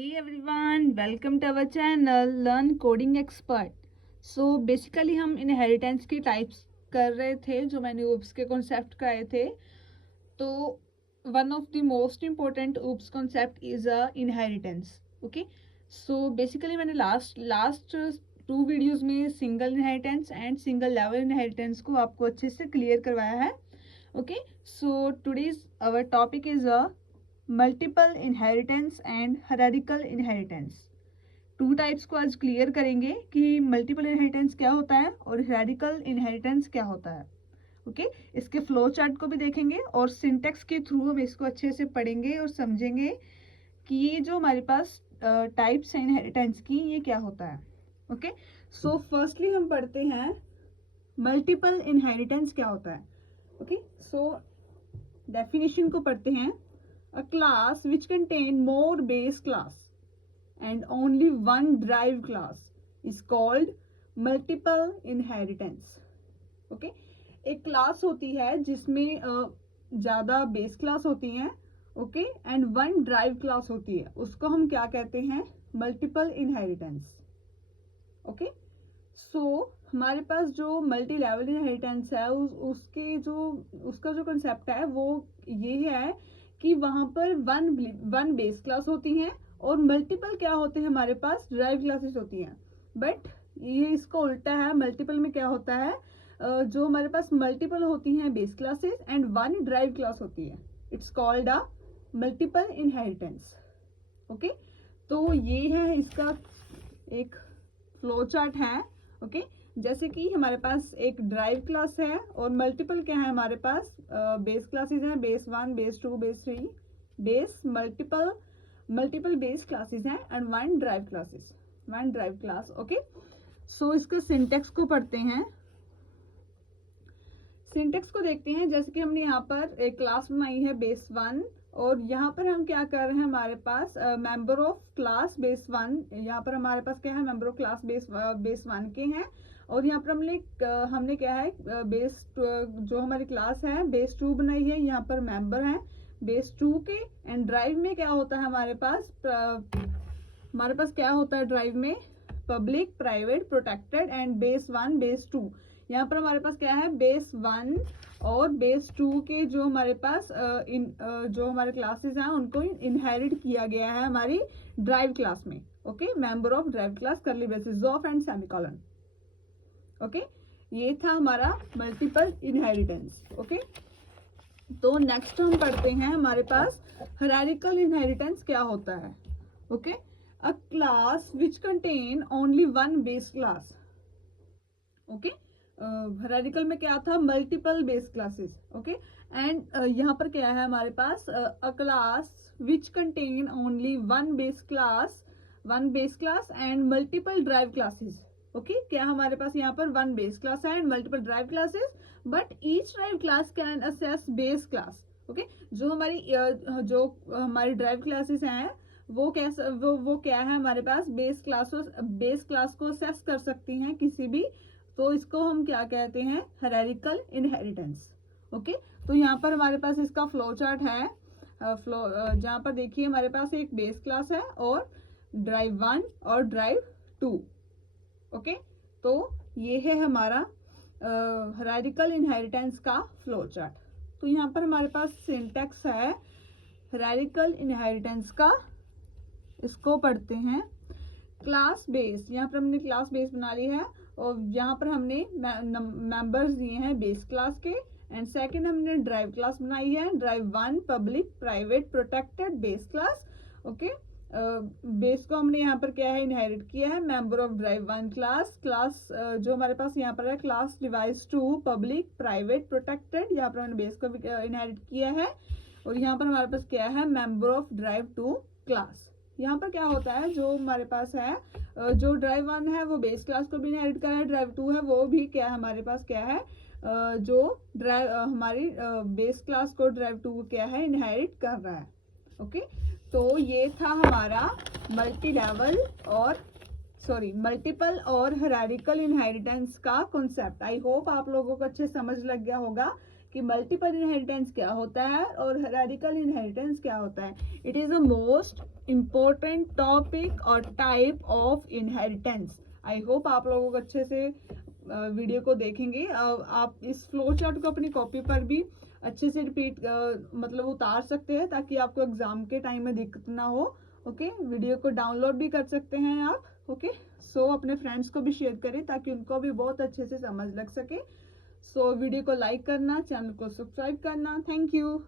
Hey everyone, welcome to our channel Learn Coding Expert. So basically हम inheritance की types कर रहे थे जो मैंने ऊप्स के कॉन्सेप्ट कराए थे. तो one of the most important OOPs concept is a inheritance. Okay, so basically मैंने लास्ट 2 वीडियोज़ में single inheritance and single level inheritance को आपको अच्छे से क्लियर करवाया है. Okay, so today's our topic is a multiple inheritance and hierarchical inheritance. 2 types को आज क्लियर करेंगे कि मल्टीपल इनहेरिटेंस क्या होता है और हायरार्किकल इनहेरिटेंस क्या होता है. ओके, इसके फ्लो चार्ट को भी देखेंगे और सिंटेक्स के थ्रू हम इसको अच्छे से पढ़ेंगे और समझेंगे कि ये जो हमारे पास टाइप्स हैं इनहेरिटेंस की, ये क्या होता है. ओके, सो फर्स्टली हम पढ़ते हैं मल्टीपल इनहेरिटेंस क्या होता है. ओके, सो डेफिनेशन को पढ़ते हैं. A class which contain more base class and only one derived class is called multiple inheritance. Okay, एक क्लास होती है जिसमें ज़्यादा बेस क्लास होती हैं. Okay, and one derived class होती है, उसको हम क्या कहते हैं? Multiple inheritance. ओके, सो हमारे पास जो मल्टी लेवल इनहेरिटेंस है उसका जो कंसेप्ट है वो ये है कि वहां पर वन बेस क्लास होती हैं और मल्टीपल क्या होते हैं? हमारे पास ड्राइव क्लासेस होती हैं. बट ये इसका उल्टा है. मल्टीपल में क्या होता है? जो हमारे पास मल्टीपल होती हैं base classes and one derived class होती है. It's called a multiple inheritance. Okay, तो ये है इसका एक फ्लो चार्ट है. ओके, जैसे कि हमारे पास एक ड्राइव क्लास है और मल्टीपल क्या है हमारे पास? बेस क्लासेस हैं. Base 1, base 2, base 3, base multiple base classes हैं and one derived class. Okay, so इसका सिंटेक्स को पढ़ते हैं. सिंटेक्स को देखते हैं. जैसे कि हमने यहाँ पर एक क्लास बनाई है बेस 1 और यहाँ पर हम क्या कर रहे हैं? हमारे पास मेंबर ऑफ क्लास बेस 1, यहाँ पर हमारे पास क्या है? मेंबर ऑफ क्लास बेस 1 के हैं. और यहाँ पर हमने क्या है? बेस जो हमारी क्लास है बेस 2 बनाई है, यहाँ पर मेंबर हैं बेस 2 के. एंड ड्राइव में क्या होता है हमारे पास? क्या होता है ड्राइव में? Public, private, protected and base 1, base 2. यहाँ पर हमारे पास क्या है? बेस 1 और बेस 2 के जो हमारे पास जो हमारे क्लासेस हैं उनको इनहेरिट किया गया है हमारी ड्राइव क्लास में. Okay, member of drive class करली braces of and semicolon. Okay, ये था हमारा मल्टीपल इनहेरिटेंस. ओके, तो नेक्स्ट हम पढ़ते हैं हमारे पास हायरार्किकल इनहेरिटेंस क्या होता है. Okay, a class which contain only one base class. Okay, hierarchical में क्या था? Multiple base classes. Okay, and यहाँ पर क्या है हमारे पास? A class which contain only one base class and multiple derived classes. Okay, क्या हमारे पास यहाँ पर वन बेस क्लास है and multiple derived classes, but each derived class can access base class. Okay, जो हमारी ड्राइव क्लासेस हैं वो क्या है हमारे पास? बेस क्लास को असेस कर सकती हैं किसी भी. तो इसको हम क्या कहते हैं? Hierarchical inheritance. ओके, तो यहाँ पर हमारे पास इसका फ्लो चार्ट है. जहाँ पर देखिए हमारे पास एक बेस क्लास है और ड्राइव 1 और ड्राइव 2. ओके, तो ये है हमारा हायरार्किकल इनहेरिटेंस का फ्लो चार्ट. तो यहाँ पर हमारे पास सिंटेक्स है हायरार्किकल इनहेरिटेंस का. इसको पढ़ते हैं. क्लास बेस, यहाँ पर हमने क्लास बेस बना ली है और यहाँ पर हमने मेंबर्स दिए हैं बेस क्लास के. एंड सेकंड हमने ड्राइव क्लास बनाई है. Drive 1 public, private, protected, base class. Okay, base को हमने यहाँ पर क्या है? इनहेरिट किया है मेंबर ऑफ ड्राइव 1 क्लास जो हमारे पास यहाँ पर है class device 2 public, private, protected. यहाँ पर हमने बेस को इनहेरिट किया है और यहाँ पर हमारे पास क्या है? Member of drive 2 class. यहाँ पर क्या होता है? जो हमारे पास है जो ड्राइव 1 है वो बेस क्लास को भी इनहेरिट कर रहा है. ड्राइव 2 है वो भी क्या हमारे पास क्या है? जो ड्राइव हमारी बेस क्लास को ड्राइव 2 क्या है? इनहेरिट कर रहा है. ओके, तो ये था हमारा मल्टीपल और हायरार्किकल इनहेरिटेंस का कॉन्सेप्ट. आई होप आप लोगों को अच्छे समझ लग गया होगा कि मल्टीपल इनहेरिटेंस क्या होता है और हेरेडिकल इनहेरिटेंस क्या होता है। It is the most important topic और type of inheritance. I hope आप लोगों को अच्छे से वीडियो को देखेंगे। आप इस फ्लो चार्ट को अपनी कॉपी पर भी अच्छे से रिपीट मतलब उतार सकते हैं ताकि आपको एग्जाम के टाइम में दिक्कत ना हो। ओके, वीडियो को डाउनलोड भी कर सकते हैं आप। ओके, सो अपने फ्रेंड्स को भी शेयर करें ताकि उनको भी बहुत अच्छे से समझ लग सके। सो वीडियो को लाइक करना, चैनल को सब्सक्राइब करना। Thank you.